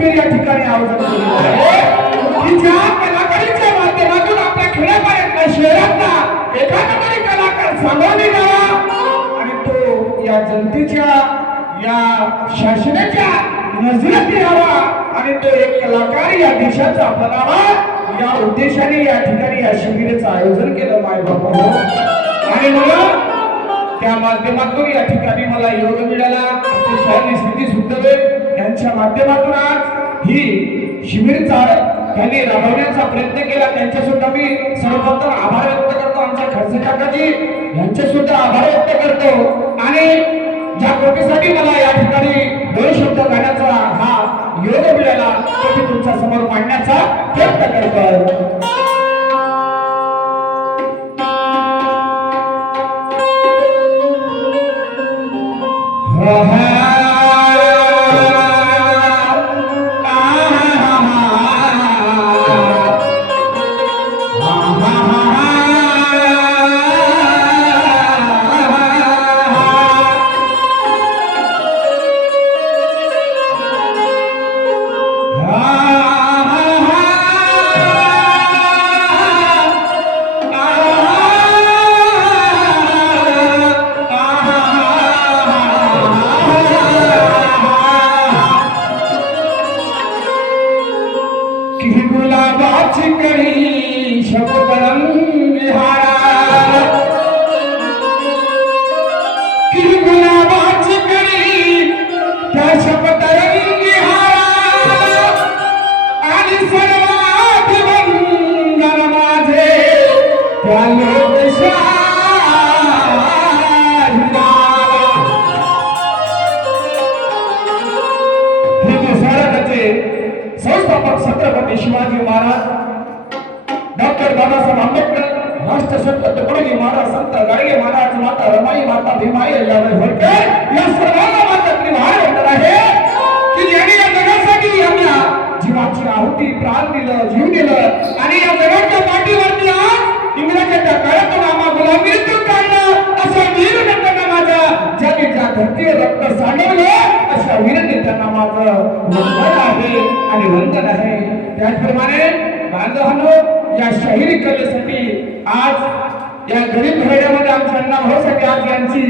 प्रशिक्षण शिबिर या ठिकाणी आयोजन केलेलं आहे की ज्या कलाकारीच्या माध्यमातून आपल्या खेड्यापाड्यातल्या शहरातला एखादा तरी कलाकार सामावून येणारा. आणि तो या जनतेच्या या शासनाच्या नजरेत यावा. आणि तो एक कलाकार या देशाचा बनावा. या उद्देशाने या ठिकाणी या शिबिराचं आयोजन केलं माय बाबा आणि म्हणून त्या माध्यमातून या ठिकाणी मला योग मिळाला. आमचे शहर स्थिती सुद्धवे यांच्या माध्यमातून आज ही शिबिर चाल त्यांनी राबवण्याचा प्रयत्न केला. त्यांच्या सुद्धा मी सर्वप्रथम आभार व्यक्त करतो आमच्या खडसे काकाजी. यांचे सुद्धा आभार व्यक्त करतो. आणि ज्या कृपेसाठी मला या ठिकाणी दोन शब्द गाण्याचा हा योग मिळाला तो मी तुमच्यासमोर मांडण्याचा प्रयत्न करतो. Oh, की गुलाबाच करी शक बिहारा छत्रपती शिवाजी महाराज डॉक्टर बाबासाहेब आंबेडकर राष्ट्रसंत तुकडोजी महाराज संत गाडगे महाराज माता रमाई माता भीमाई अल्लाबाई होळकर या सर्वांना माझा त्रिभार होणार आहे की ज्यांनी या जगासाठी आपल्या जीवाची आहुती प्राण दिलं जीव दिलं आणि या जगाच्या पाठीवरती आज इंग्रजाच्या काळातून आम्हा गुलामीतून काढलं अशा वीर नेत्यांना ज्यांनी ज्या धरतीवर रक्त सांडवलं अशा वीर नेत्यांना माझं वंदन आहे आणि वंदन आहे त्याचप्रमाणे बांधवांनो या शाहिरी कलेसाठी आज या गरीब घराण्यामध्ये आमच्या अण्णा भाऊसाठी आज यांची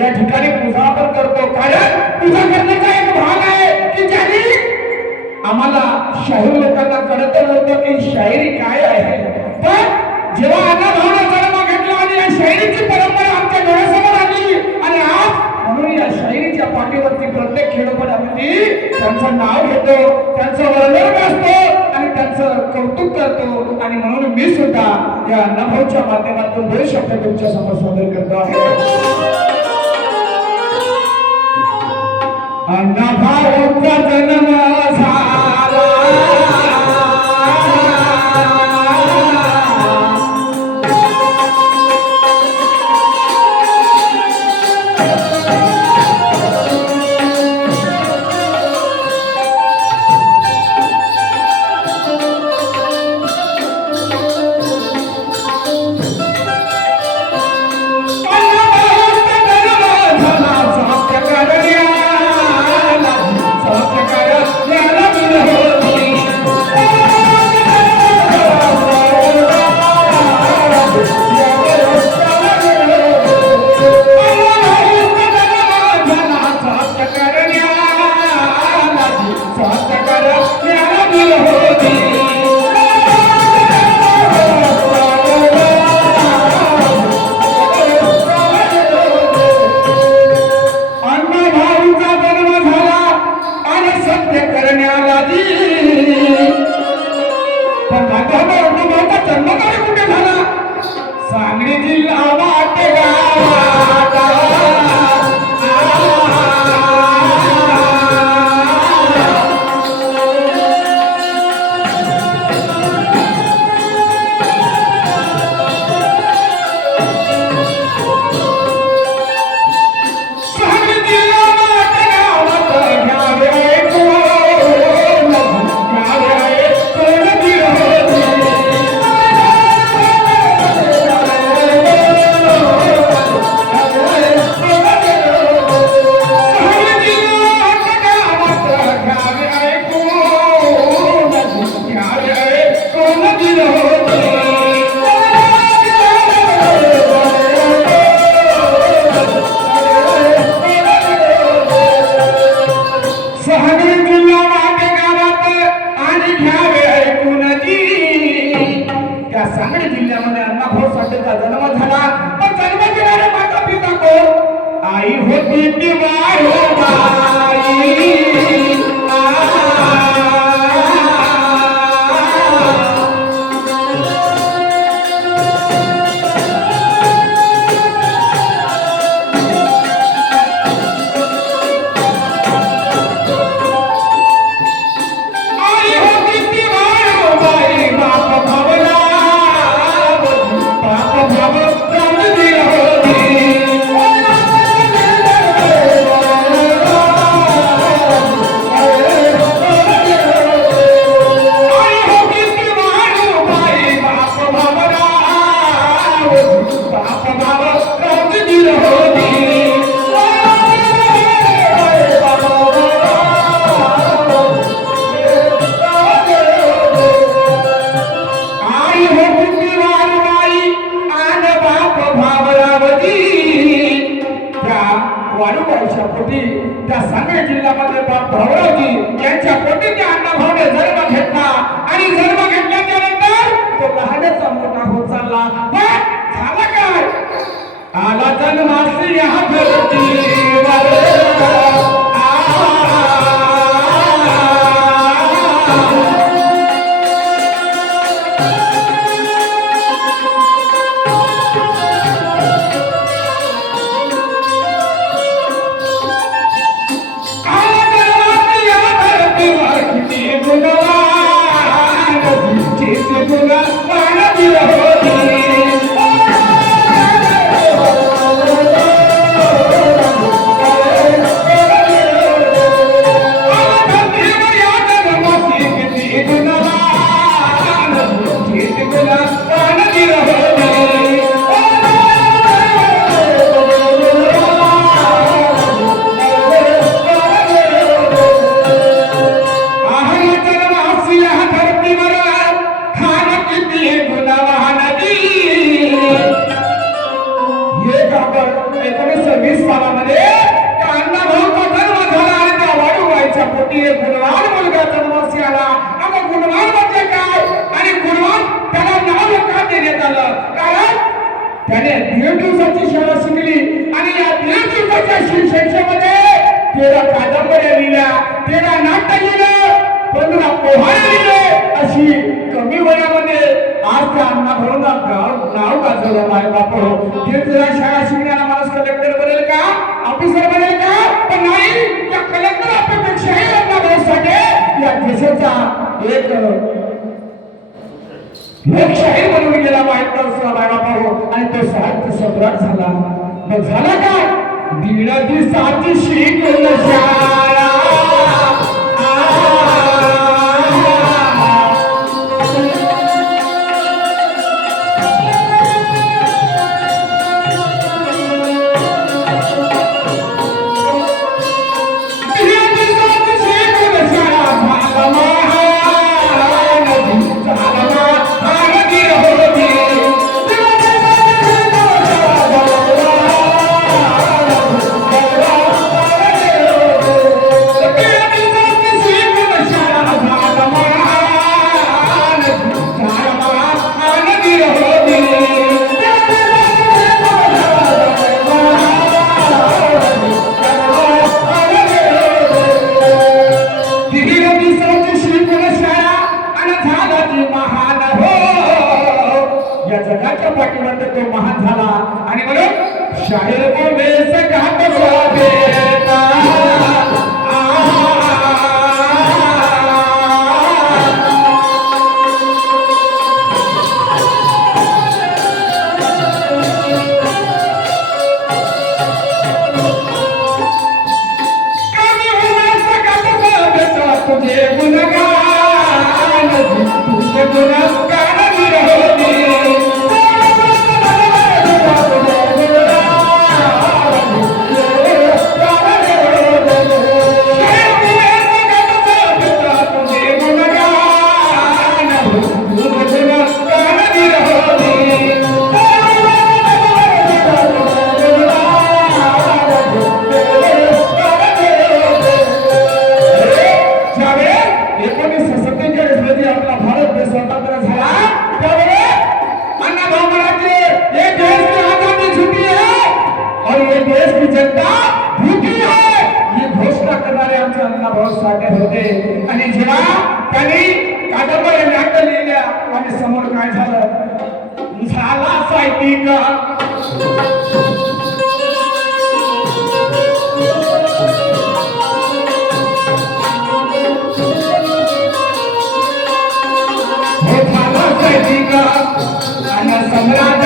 या ठिकाणी पूजा आपण करतो. कारण पूजा करण्याचा एक भाग आहे की ज्यांनी आम्हाला शाहीर लोकांना कळत नव्हतं की शायरी काय आहे. पण जेव्हा आता भावना जन्म घेतला आणि या शायरीची परंपरा आमच्या डोळ्यासमोर म्हणून या शायरीच्या पाठीवरती प्रत्येक खेळोपडामध्ये त्यांचं नाव घेतो त्यांचं वर्णन करतो आणि त्यांचं कौतुक करतो. आणि म्हणून मी सुद्धा या अण्णाभाऊच्या माध्यमातून देश Sahabeyi dünyanın सांगली जिल्ह्यामध्ये यांच्या पोटी त्या अण्णा भावने जन्म घेतला. आणि जन्म घेतल्याच्या नंतर तो लहानचा मोठा होत चालला. पण झाला काय? आला जन्मासी या धरतीवर त्याने दीड दिवसाची शाळा शिकली आणि या दीड दिवसाच्या शिक्षणामध्ये तेरा कादंबऱ्या लिहिल्या तेरा नाट्य लिहिलं पंधरा पोहाडे लिहिले अशी कमी वयामध्ये आज त्या अण्णा भाऊंना गाव नाव गाजवलं माय बाप. दीड दिवसा शाळा शिकण्याला माणूस कलेक्टर बनेल का? ऑफिसर बनेल का? पण नाही या कलेक्टर आपल्यापेक्षाही अण्णा भाऊ साठे या देशाचा एक लोकशाही बनवून गेला माहीत बाळाभाऊ आणि तो साहित्य सम्राट झाला. मग झाला काय? दीड दिवसाची शिकून शाळा त्यांनी कादंबऱ्या यांनी लिहिल्या आणि समोर काय झालं? झाला साहित्यिक. सम्राट